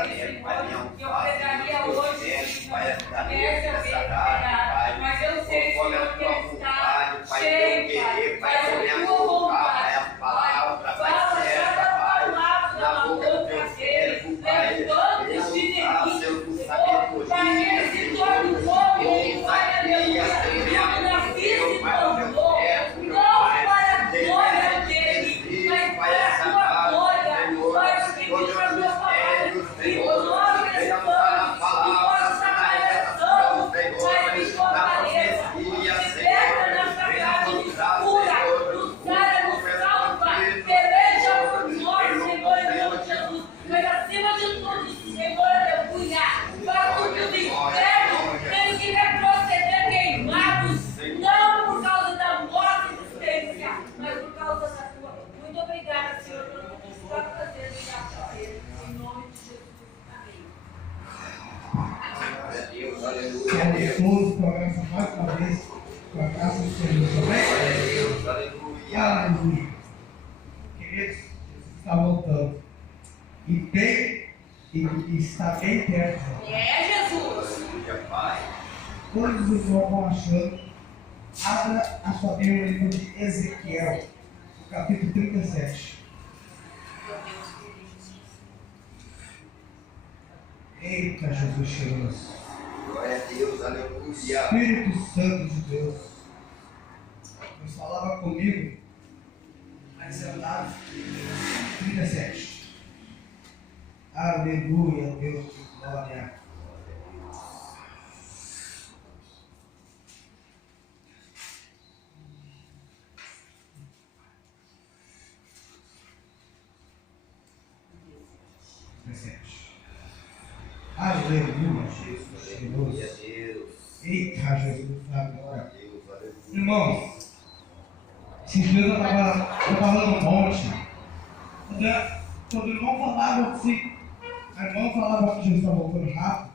talento, Pai, minha alface, hoje, Pai, essa mesa, essa carne, Pai, mas eu sei, Senhor, que Ele está cheio, Pai, a tua vontade, a palavra, Pai, certa, Pai, na boca dele, levando os inimigos, para que ele se torne um homem, Pai, aleluia, na física, não para a glória dele, mas para a tua glória, para que diz a tua palavra, que nós estamos, que nós trabalhamos, Pai, que fortaleça, liberta nessa carne, cura, nos sara, nos salva, peleja por nós, Senhor, em nome de Jesus, mas acima de tudo, Senhor, aleluia, para tudo do inferno, tem que retroceder queimados, não por causa da nossa existência, mas por causa da tua. Muito obrigada, Senhor, pelo que você está fazendo em nossa vida, em nome de Jesus, amém. Todos começam mais uma vez com a graça do Senhor. Amém? Aleluia. Queridos, Jesus está voltando. E está bem perto. Jesus. Todos os irmãos vão achando. Abra a sua Bíblia no livro de Ezequiel, no capítulo 37. Eita, Jesus cheiroso. Glória a Deus, aleluia. Espírito Santo de Deus. Deus falava comigo. Mas andava 37. Aleluia, Deus de glória. Aleluia, Jesus, cheiroso. Eita, Jesus, agora. Irmãos, esses dias eu estava no monte. Quando o irmão falava assim, a irmã falava que Jesus estava voltando rápido,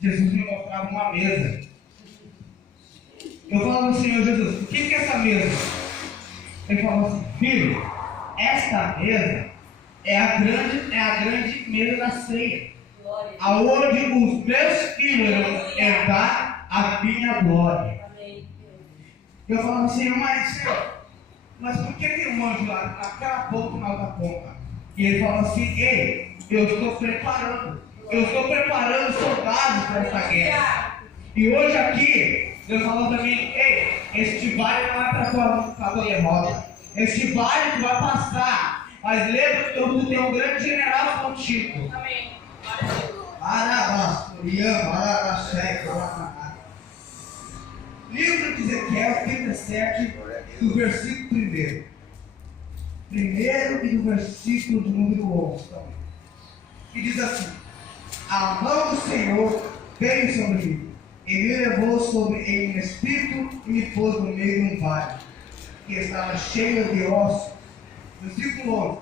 Jesus me mostrava uma mesa. Eu falava ao Senhor Jesus, o que é essa mesa? Ele falava assim, filho, esta mesa é a grande mesa da ceia, aonde os meus filhos irão entrar a minha glória. Eu falava assim, mas por que tem um anjo lá naquela ponta e na outra ponta? E ele falava assim, ei, eu estou preparando soldados para essa guerra. E hoje aqui, Deus falou para mim, ei, este vale não é para tua derrota. Este vale tu vai passar. Mas lembra que tu tem um grande general contigo. Amém. Livro de Ezequiel 37, do versículo 1. Primeiro e do versículo do número 11 também. Que diz assim: a mão do Senhor veio sobre mim, e me levou em um espírito e me pôs no meio de um vale, que estava cheio de ossos. Versículo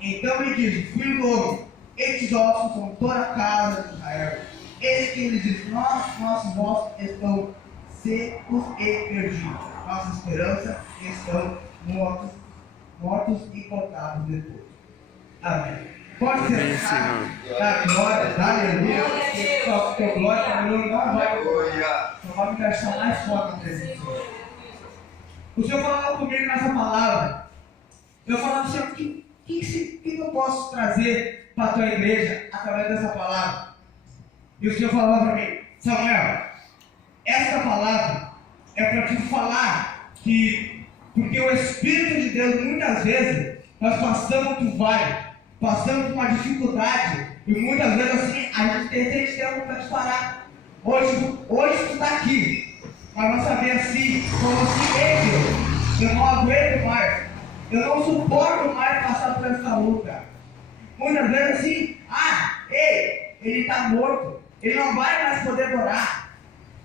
11. Então me diz, filho do homem, estes ossos são toda a casa de Israel. Eis que ele diz, nossos ossos estão secos e perdidos. Nossa esperança estão mortos e cortados depois. Amém. Pode ser da glória, da aleluia. Porque a glória da aleluia não vai me deixar mais forte na presença do Senhor. O Senhor falava comigo nessa palavra. Eu falava, Senhor, o que eu posso trazer para a tua igreja através dessa palavra? E o Senhor falava para mim, Samuel, essa palavra é para te falar porque o Espírito de Deus, muitas vezes, nós passamos por uma dificuldade, e muitas vezes assim, a gente tem vontade de parar. Hoje tu está aqui, mas nós sabemos assim, como assim, ei Deus, eu não aguento mais, eu não suporto mais passar por essa luta. Muitas vezes assim, ele está morto, ele não vai mais poder adorar.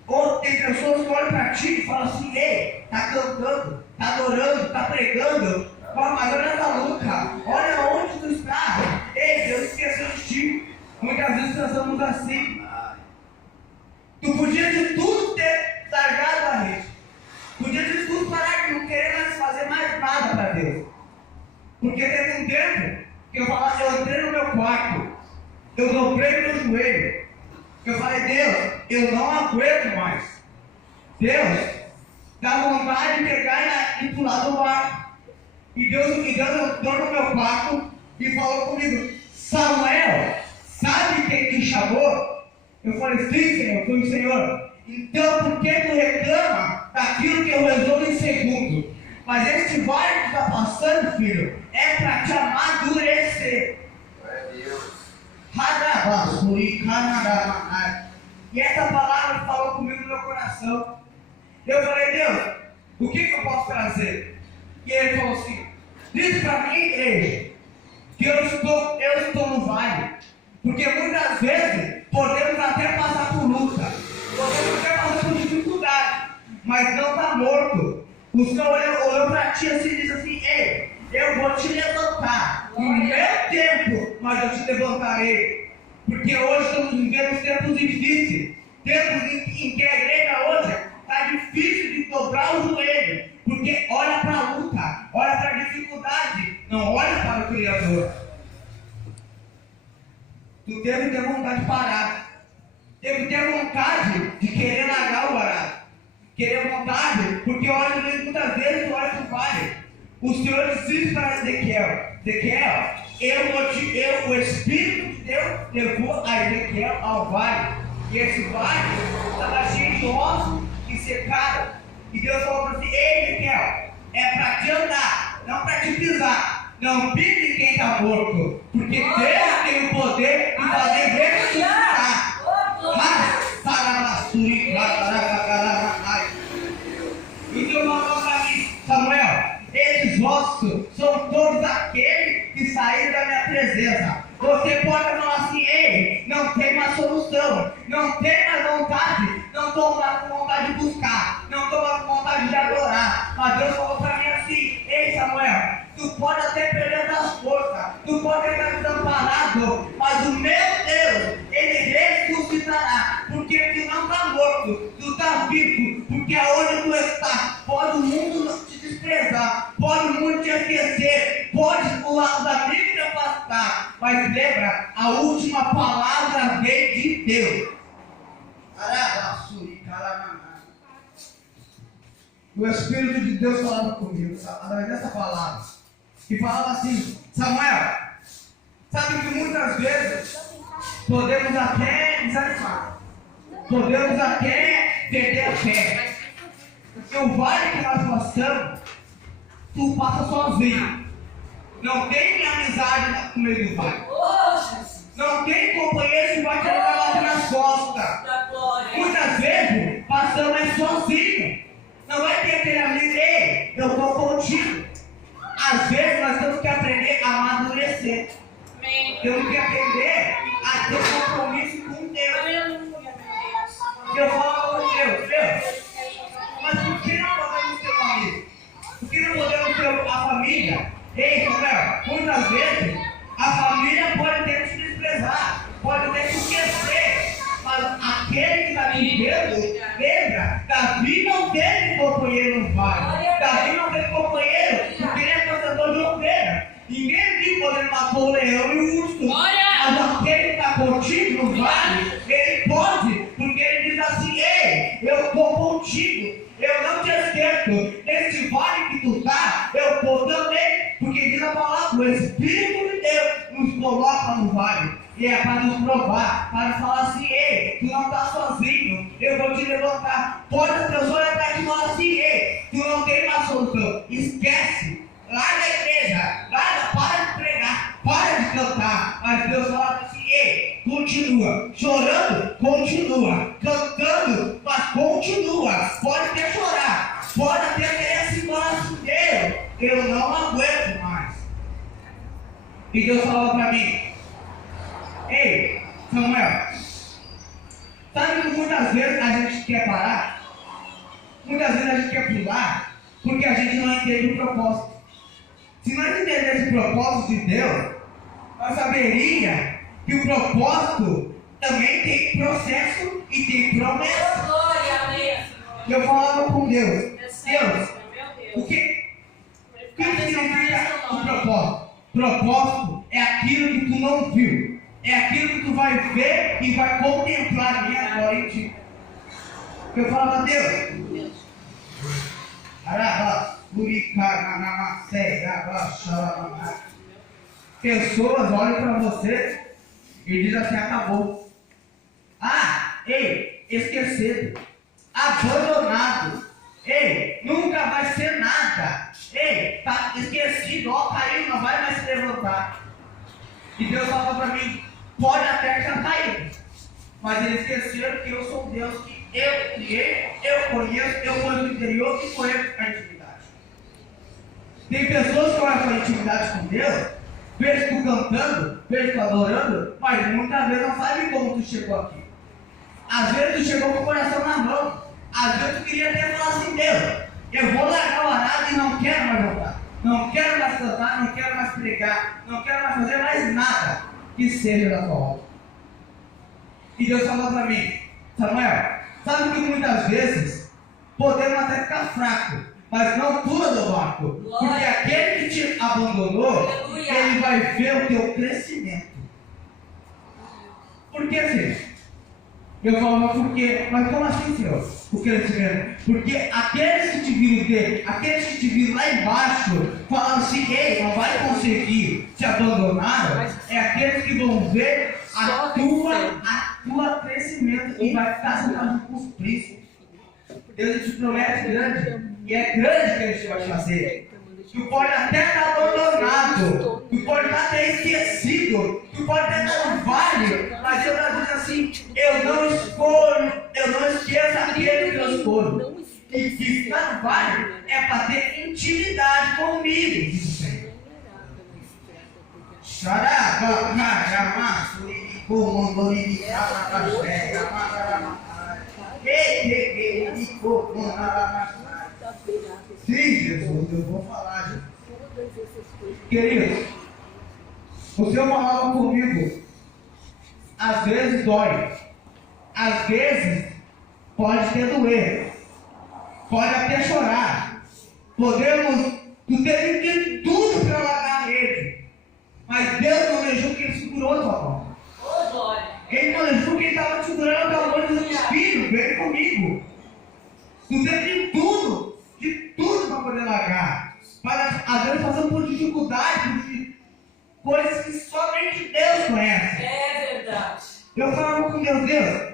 Ou tem pessoas que olham para ti e falam assim, ei, está cantando, está adorando, está pregando, mas olha essa luta, olha onde tu está. Ei, Deus esqueceu de ti. Muitas vezes pensamos assim. Tu podia de tudo ter largado a rede. Podia de tudo parar de não querer mais fazer mais nada para Deus. Porque teve um tempo que eu entrei no meu quarto, eu dobrei meu joelho. Eu falei, Deus, eu não aguento mais. Deus, dá vontade de pegar e ir pro lado do barco. E Deus entrou no meu quarto e falou comigo, Samuel, sabe quem te chamou? Eu falei, sim, Senhor, foi o Senhor. Então, por que tu reclama daquilo que eu resolvo em segundo? Mas esse vale que está passando, filho, é para te amadurecer. E essa palavra falou comigo no meu coração. Eu falei, Deus, o que eu posso trazer? E ele falou assim, diz para mim, igreja, que eu estou no vale. Porque muitas vezes podemos até passar por luta, podemos até passar por dificuldade, mas não está morto. O Senhor olhou para ti assim e disse assim, ei, eu vou te levantar. No meu tempo, mas eu te levantarei. Porque hoje estamos vivendo tempos difíceis. Tempos em que a igreja hoje está difícil de dobrar o joelho. Porque olha para a luta, olha para a dificuldade, não olha para o Criador. Tu deve ter vontade de parar. Deve ter vontade de querer largar o arado. Querer vontade, porque muitas vezes tu olha para o vale. O Senhor disse para Ezequiel, o Espírito de Deus levou a Ezequiel ao vale. E esse vale estava cheio de ossos que secaram. E Deus falou para assim, ei Ezequiel, é para te andar, não para te pisar. Não pise quem está morto, porque Deus tem o poder de fazer ressuscitar. Então falou para mim, Samuel, esses ossos são todos aqueles que saíram da minha presença. Você pode falar assim, ei, não tem mais solução, não tem mais vontade, não estou mais com vontade de buscar, não estou mais com vontade de adorar. Mas Deus falou para mim assim, ei Samuel, tu pode até perder as forças, tu pode estar desamparado, mas o meu Deus, Ele ressuscitará, porque tu não está morto, tu está vivo, porque aonde tu está, pode o mundo te desprezar, pode o mundo te esquecer, pode os amigos te afastar, mas lembra, a última palavra vem de Deus. O Espírito de Deus falava comigo, através dessa palavra, e falava assim, Samuel, sabe que muitas vezes podemos até desanimar, podemos até perder a fé, porque o vale que nós passamos, tu passa sozinho, não tem amizade no meio do vale, não tem companheiro que vai te levar lá nas costas, muitas vezes passamos sozinho. Não vai ter aquele amigo, ei, eu estou contigo. Às vezes nós temos que aprender a amadurecer. Temos que aprender a ter compromisso com Deus. Eu falo com Deus, mas por que não podemos ter um amigo? Por que não podemos ter a família? Ei, Samuel, muitas vezes a família pode ter que te desprezar, pode ter que esquecer. Mas aquele que está vivendo, lembra, Davi não teve companheiro no vale. Davi não teve companheiro porque ele é pastor de ovelha. Ninguém viu quando ele matou o leão e o urso. Mas aquele que está contigo no vale, ele pode, porque ele diz assim, ei, eu estou contigo, eu não te esqueço. Nesse vale que tu está, eu estou também, porque diz a palavra, o Espírito de Deus nos coloca no vale. E é para nos provar, para nos falar assim, ei, tu não está sozinho, eu vou te levantar. Pode as pessoas olhar para ti e falar assim, ei, tu não tem mais solução. Esquece, larga a igreja, para de pregar, para de cantar. Mas Deus fala assim, ei, continua, chorando, continua, cantando, mas continua. Pode até chorar, pode até querer se embora assim, eu não aguento mais. E Deus falou para mim, ei, Samuel, sabe que muitas vezes a gente quer parar, muitas vezes a gente quer pular, porque a gente não entende o propósito. Se nós entendêssemos o propósito de Deus, nós saberíamos que o propósito também tem processo e tem promessa. Eu falava com Deus, o que significa o propósito? Propósito é aquilo que tu não viu. É aquilo que tu vai ver e vai contemplar ali agora em ti. Eu falo, Deus. Pessoas olham para você e dizem assim, acabou. Ei, esquecido. Abandonado. Ei, nunca vai ser nada. Ei, tá esquecido, caiu, não vai mais se levantar. E Deus fala para mim, pode até estar caído. Mas eles esqueceram que eu sou Deus, que eu criei, eu conheço o interior e conheço a intimidade. Tem pessoas que olham para a intimidade com Deus, vejo tu cantando, vejo tu adorando, mas muitas vezes não sabe como tu chegou aqui. Às vezes tu chegou com o coração na mão, às vezes tu queria até falar assim, Deus, eu vou largar o arado e não quero mais voltar. Não quero mais cantar, não quero mais pregar, não quero mais fazer mais nada que seja da tua obra. E Deus falou para mim, Samuel, sabe que muitas vezes podemos até ficar fraco, mas não pula do barco. Porque aquele que te abandonou, ele vai ver o teu crescimento. Por que, Senhor? Eu falo, mas como assim, Senhor? O crescimento? Porque aqueles que te viram aqueles que te viram lá embaixo, falaram assim, ei, não vai conseguir, te abandonaram, é aqueles que vão ver a tua crescimento e vai ficar sentado com os príncipes. Deus te promete grande, e é grande que Ele vai fazer. Tu pode até estar abandonado, tu pode até esquecido, tu pode até estar no vale, mas Deus diz assim, eu não esqueço aquele que eu escolho. E ficar no vale é para ter intimidade comigo, diz o Senhor. Sim, Jesus, eu vou falar, Jesus. Querido, o Senhor falava comigo, às vezes dói, às vezes pode até doer, pode até chorar. Tu teve que tudo para largar a rede, mas Deus não deixou que Ele segurou a tua mão. Ele não deixou que Ele estava segurando a mão do Espírito, vem comigo. Tu teve de tudo para poder largar. Para, às vezes, passando por dificuldade, por coisas que somente Deus conhece. É verdade. Eu falava com meu Deus,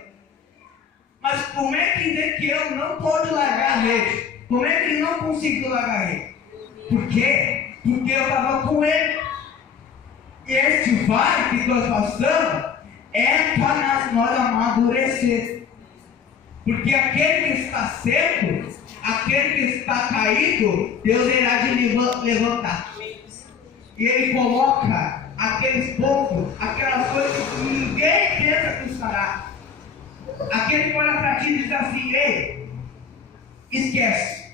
mas como é que dizer que eu não pude largar a rede? Como é que ele não conseguiu largar a rede? Por quê? Porque eu estava com ele. E este vale que nós passamos é para nós amadurecer. Porque aquele que está seco, aquele que está caído, Deus irá de levantar. E Ele coloca aqueles poucos, aquelas coisas que ninguém pensa que estará. Aquele que olha para ti e diz assim, ei, esquece,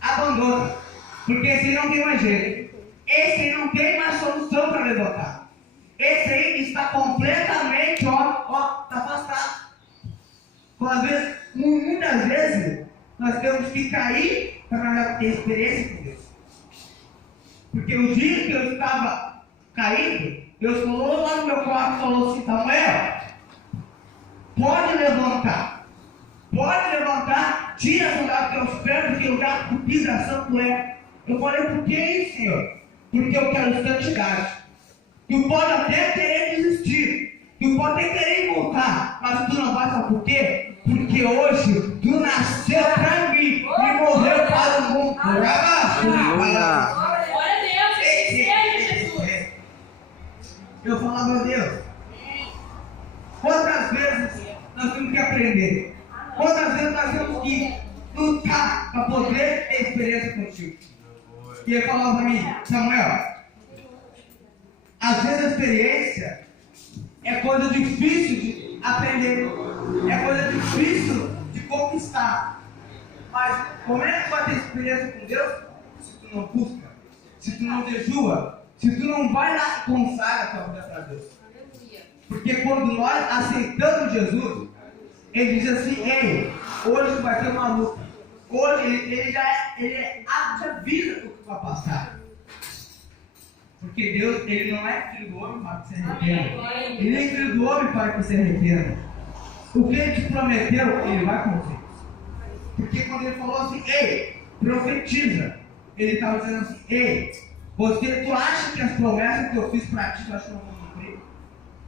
abandona, porque esse não tem mais jeito, esse não tem mais solução para levantar, esse aí está completamente, está afastado. Muitas vezes, nós temos que cair para ter experiência com Deus. Porque o dia que eu estava caído, Deus falou lá no meu quarto, falou assim, Samuel, pode levantar, tira o lugar dos teus pés, porque o lugar de pisação tu é. Eu falei, por que isso, Senhor? Porque eu quero santidade. Tu pode até querer desistir, tu pode até querer voltar, mas tu não vai, sabe por quê? Porque hoje tu nasceu para mim e morreu para o mundo. Glória a Deus, Jesus. Eu falava, meu Deus, quantas vezes nós temos que aprender? Quantas vezes nós temos que lutar para poder ter experiência contigo? E ele falava para mim, Samuel, às vezes a experiência é coisa difícil de aprender, é coisa difícil de conquistar. Mas como é que tu vai ter experiência com Deus se tu não busca, se tu não jejua, se tu não vai lá e consagra a tua vida para Deus? Porque quando nós aceitamos Jesus, Ele diz assim, ei, hoje tu vai ter uma luta. Hoje ele avisa o que vai passar. Porque Deus, Ele não é filho do homem para que se arrependa. Ele nem é filho do homem para que se arrependa. O que Ele te prometeu, Ele vai cumprir. Porque quando Ele falou assim, ei, profetiza, Ele estava dizendo assim, ei, tu acha que as promessas que eu fiz para ti, tu acha que eu não vou cumprir?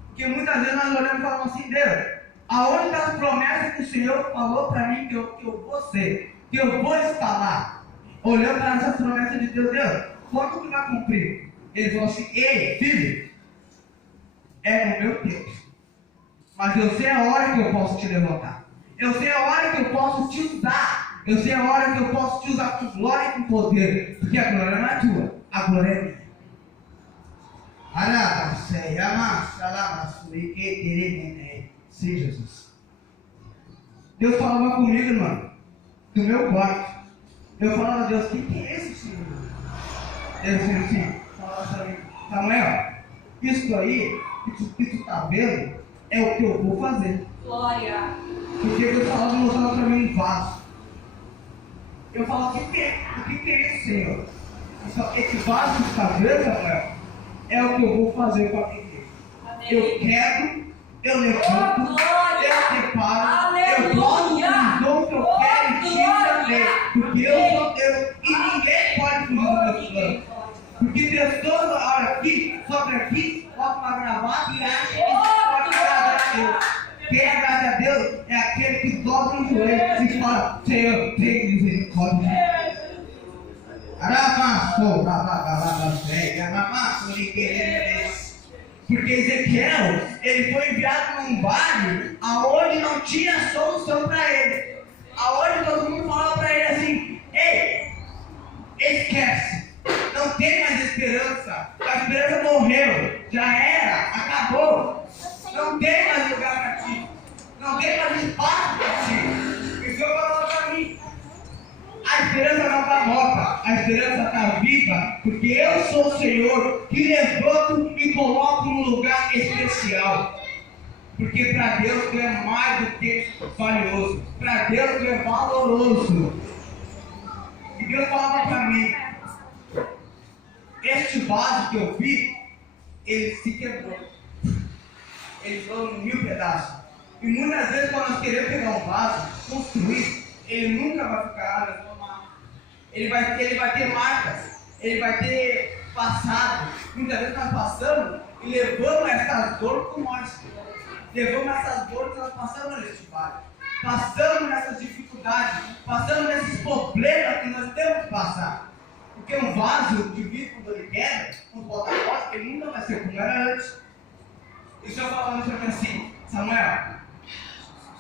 Porque muitas vezes nós olhamos e falamos assim, Deus, aonde estão as promessas que o Senhor falou para mim que eu vou ser, que eu vou estar lá? Olhando para essas promessas de Deus, Deus, quando que vai cumprir? Ele falou assim, ei, filho, é no meu tempo. Mas eu sei a hora que eu posso te levantar. Eu sei a hora que eu posso te usar. Eu sei a hora que eu posso te usar com glória e com poder. Porque a glória não é tua, a glória é minha. Sim, Jesus. Deus falava comigo, irmão, do meu quarto. Eu falava a Deus, o que é esse, Senhor? Deus assim, falava para mim, Samuel, isso aí que tu está vendo é o que eu vou fazer. Glória. Porque Deus falava, mostrava para mim um vaso. Eu falava, o que é isso, Senhor? Esse vaso que tu está vendo, Samuel, é o que eu vou fazer com a igreja. Eu quero, eu levanto, eu separo, eu boto o dom que eu quero e tiro também. Porque eu sou Deus e ninguém pode fugir do meu plano. Porque pessoas olham aqui, sobra aqui, bota uma gravata e acha que pode agradar a Deus. Quem agrada a Deus é aquele que dobra o joelho e fala, Senhor, tem misericórdia. Porque Ezequiel, ele foi enviado num vale aonde não tinha solução para ele. Aonde todo mundo falava para ele assim, ei, esquece, não tem mais esperança, a esperança morreu, já era, acabou, não tem mais lugar para ti, não tem mais espaço para ti. E o Senhor falou para mim, a esperança não está morta, a esperança está viva, porque eu sou o Senhor que levanto e coloco num lugar especial. Porque para Deus tu é mais do que valioso, para Deus tu é valoroso. E Deus falava para mim, este vaso que eu vi, ele se quebrou, ele ficou em 1000 pedaços. E muitas vezes quando nós queremos pegar um vaso, construir, ele nunca vai ficar na mesma marca. Ele vai ter marcas, ele vai ter passado. Muitas vezes nós passamos e levamos essas dores com nós. Levamos essas dores que nós passamos nesse vale. Passamos nessas dificuldades, passamos nesses problemas que nós temos que passar. Porque um vaso de vidro, quando ele quebra, um bota-bota, ele nunca vai ser como era antes. E o Senhor falando para mim assim, Samuel,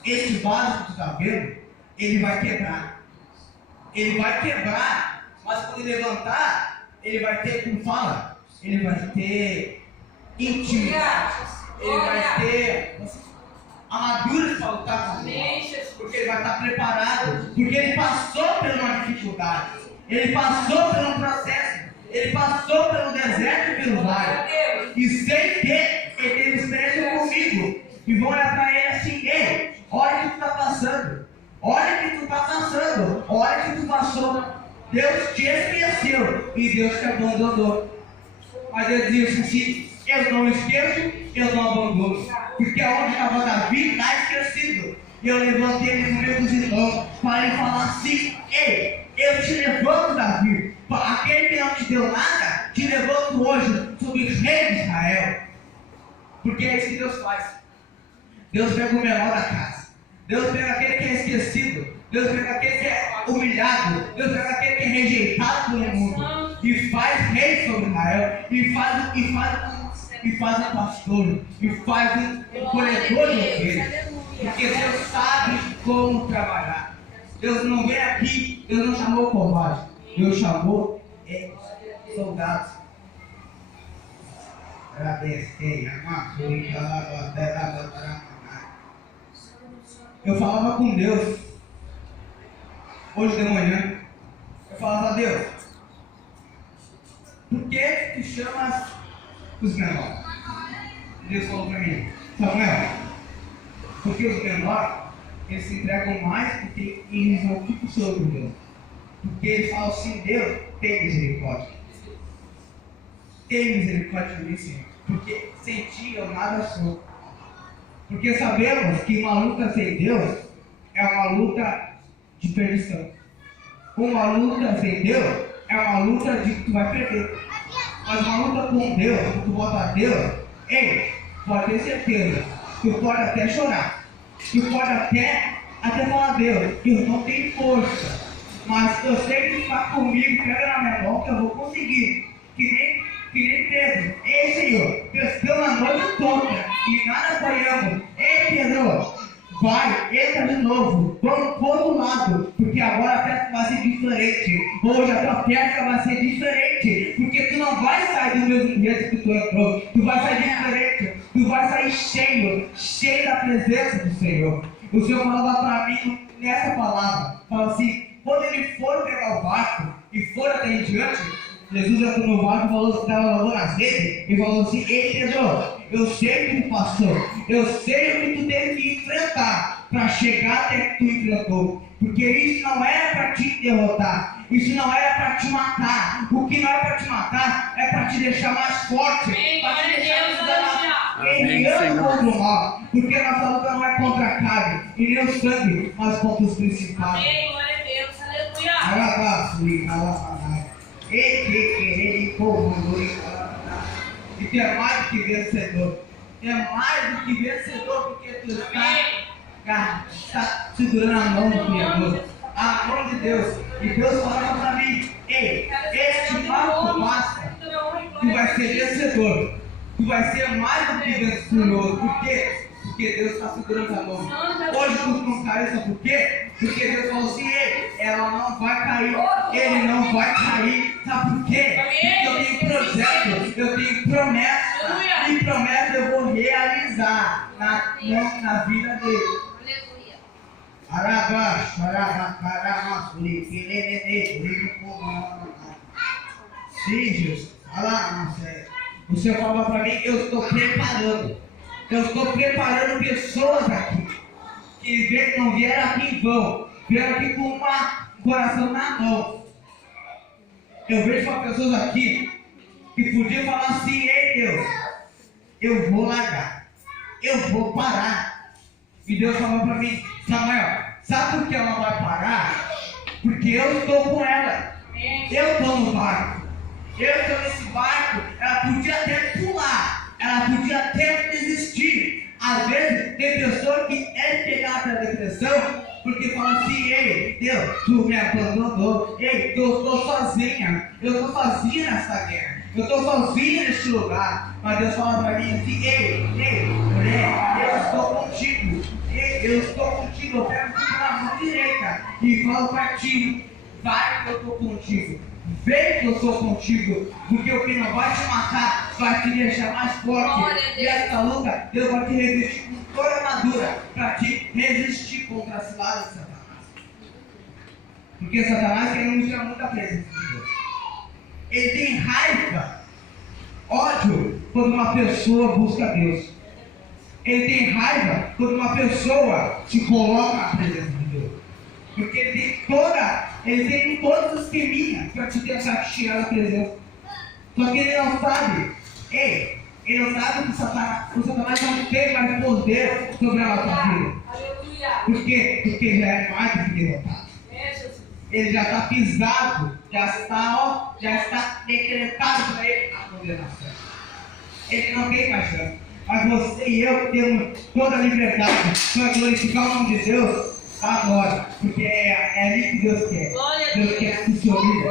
esse vaso que tu está vendo, ele vai quebrar. Ele vai quebrar, mas quando ele levantar, ele vai ter, como fala, ele vai ter intimidade. Ele vai ter armadura para lutar com ele. Porque ele vai estar preparado. Porque ele passou por uma dificuldade. Ele passou por um processo. Ele passou pelo deserto e pelo vale. E sem ter, ele teve experiência comigo. E vão olhar para ele assim, ei, olha o que tu está passando. Olha o que tu está passando. Olha o que tu passou. Deus te esqueceu. E Deus te abandonou. Mas Deus disse assim, eu não esqueço, eu não abandono. Porque aonde estava Davi, está esquecido. E eu levantei ele no meio dos irmãos para ele falar assim, ei, eu te levanto, Davi. Aquele que não te deu nada, te levanto hoje sobre os reis de Israel. Porque é isso que Deus faz. Deus pega o menor da casa. Deus pega aquele que é esquecido. Deus pega aquele que é humilhado. Deus pega aquele que é rejeitado pelo mundo. E faz rei sobre Israel. E faz um pastor. E faz um colhedor de ovelhas. Porque Deus sabe como trabalhar. Deus não vem aqui, Deus não chamou covarde. Deus chamou soldados. Eu falava com Deus hoje de manhã. Eu falava a Deus, por que tu chamas os menores? Deus falou para mim, Samuel, porque os menores eles se entregam mais porque eles não ficam sobre Deus. Porque eles falam assim, Deus tem misericórdia. tem misericórdia de mim, Senhor, porque sem ti eu nada sou. Porque sabemos que uma luta sem Deus é uma luta de perdição. Uma luta sem Deus é uma luta de que tu vai perder. Mas uma luta com Deus, que tu bota a Deus, ei, pode ter certeza, tu pode até chorar, tu pode até falar, Deus, eu não tenho força, mas eu sei que tu está comigo, pega na minha mão que eu vou conseguir. Que nem Pedro. Ei, Senhor, pescamos a noite toda e nada apanhamos. Ei, Pedro, vai, entra de novo, vamos pro outro lado, porque agora a pesca vai ser diferente. Hoje a tua pesca vai ser diferente, porque tu não vai sair do mesmo jeito que tu entrou, tu vai sair diferente, tu vai sair cheio da presença do Senhor. O Senhor falava para mim nessa palavra, fala assim, quando ele for pegar o barco e for até em diante, Jesus entrou no barco e falou que estava lavando as redes e falou assim, ei Pedro, eu sei o que tu passou, eu sei o que tu teve que enfrentar para chegar até que tu enfrentou, porque isso não era para te derrotar, isso não era para te matar, o que não é para te matar é para te deixar mais forte, para te deixar guerreando contra o mal, porque a nossa luta não é contra a carne e nem o sangue, mas contra os principais. Amém, glória a Deus, aleluia. E tu é mais do que vencedor. É mais do que vencedor, porque tu está segurando a mão do Criador, a mão de Deus. E Deus falava para mim, ei, este barco passa, tu vai ser vencedor, tu vai ser mais do que vencedor. Por quê? Porque Deus está segurando a mão. Hoje tu não caiu, sabe por quê? Porque Deus falou assim, ela não vai cair, ele não vai cair. Sabe por quê? Porque eu tenho projeto, eu tenho promessa, e promessa eu vou realizar na vida dele. Sim, Jesus. O Senhor falou para mim, eu estou preparando pessoas aqui, que não vieram aqui em vão, vieram aqui com um coração na mão. Eu vejo pessoas aqui que podiam falar assim, ei Deus, eu vou largar, eu vou parar. E Deus falou para mim, Samuel, sabe por que ela vai parar? Porque eu estou com ela, eu estou no barco, eu estou nesse barco, ela podia até pular, ela podia até desistir. Às vezes tem pessoas que é pegar a depressão porque fala assim, ei, Deus, tu me abandonou, ei, eu estou sozinha nessa guerra, eu estou sozinha neste lugar. Mas Deus fala para mim assim, ei, mulher, eu estou contigo, eu pego tudo na mão direita e falo para ti, vai que eu estou contigo. Vem que eu sou contigo, porque o que não vai te matar vai te deixar mais forte. E essa luta, Deus vai te resistir com toda a armadura para te resistir contra as ciladas de Satanás. Porque Satanás quer não tirar muita presença de Deus. Ele tem raiva, ódio, quando uma pessoa busca Deus. Ele tem raiva quando uma pessoa se coloca na presença de Deus. Porque ele tem todas as esqueminhas para te tentar tirar da presença. Só que ele não sabe. Ele não sabe que o Satanás não tem mais poder sobre a nossa vida. Por quê? Porque já é mais do que derrotado. Ele já está pisado, já está decretado para ele a condenação. Ele não tem mais chance. Mas você e eu temos toda a liberdade para glorificar o nome de Deus agora, porque é ali que Deus quer. Deus quer que tu se humilhe.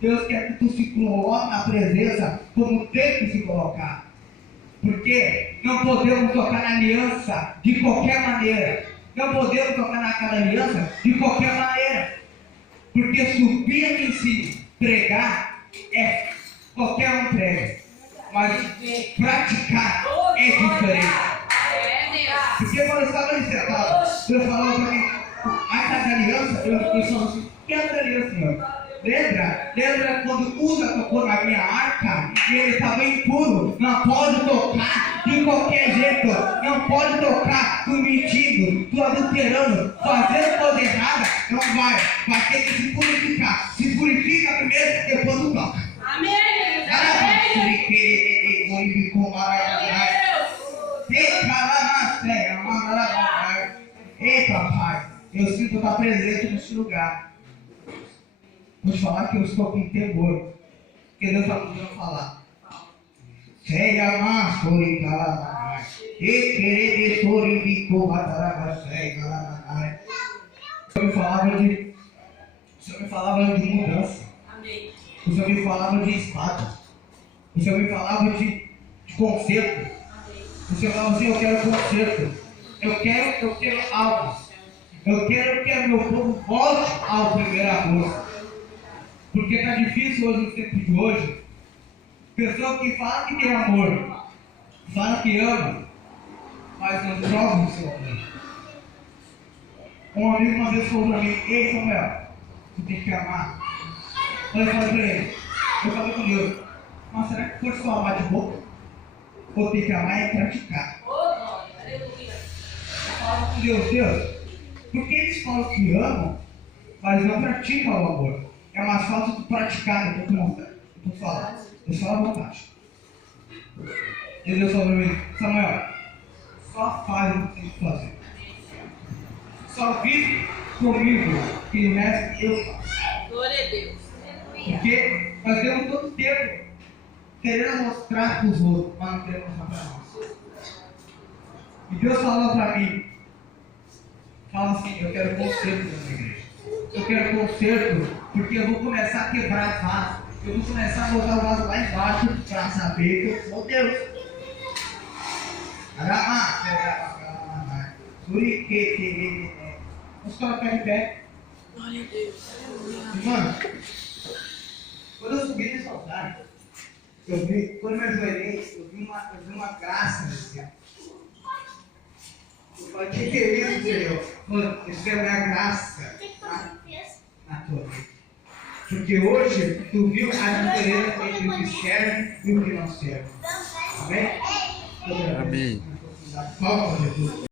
Deus quer que tu se coloque na presença como tem que se colocar. Porque não podemos tocar na aliança de qualquer maneira. Não podemos tocar naquela aliança de qualquer maneira. Porque subir aqui em cima, pregar, qualquer um prega. Mas praticar é diferente. Porque quando eu estava ali sentado, Deus falou para mim, essa aliança, eu falei assim, que é essa aliança, Senhor? Lembra quando Usa tocou na minha arca e ele estava impuro? Não pode tocar de qualquer jeito, não pode tocar tu mentindo, tu adulterando, fazendo coisa errada, não vai ter que se purificar. Se purifica primeiro, depois tu toca. Amém. Ei, papai, eu sinto estar presente neste lugar. Vou te falar que eu estou com temor. Porque Deus está mandando falar. Cega mais, sorri, galanai. E querer de sorri, bico, bataraga, cega, galanai. O Senhor me falava de mudança. Amém. O Senhor me falava de espada. O Senhor me falava de conserto. Amém. O Senhor falava assim, eu quero conserto. Eu quero algo. Eu quero que meu povo volte ao primeiro amor. Porque está difícil hoje, no tempo de hoje. Pessoa que fala que tem amor, fala que ama, mas não prova o seu amor. Um amigo uma vez falou para mim, ei Samuel, tu tem que amar. Eu falei para ele, eu falei com Deus, mas será que pode só amar de boca? Ou tem que amar e praticar? Ô, glória, aleluia. Eu falo com Deus, por que eles falam que amam, mas não praticam o amor? É mais fácil tu praticar do que tu mostrar. Tu fala, eu só à vontade. E Deus falou para mim, Samuel, só faz o que tem que fazer. Só vive comigo e o resto eu faço. Glória a Deus. Porque nós temos todo tempo querendo mostrar para os outros, mas não queremos mostrar para nós. E Deus falou para mim, fala assim, eu quero conserto na minha igreja. Eu quero conserto, porque eu vou começar a quebrar vaso. Eu vou começar a botar o vaso lá embaixo para saber que eu sou Deus. Vamos colocar de pé. Glória a Deus. Mano, quando eu subi nesse altar, quando eu me ajoelhei, eu vi uma graça nesse céu. Eu falei, que é isso, Senhor? Mano, isso é uma graça na tua vida. Porque hoje tu viu a diferença entre o que serve e o que não serve. Amém? Amém. Palmas, Jesus.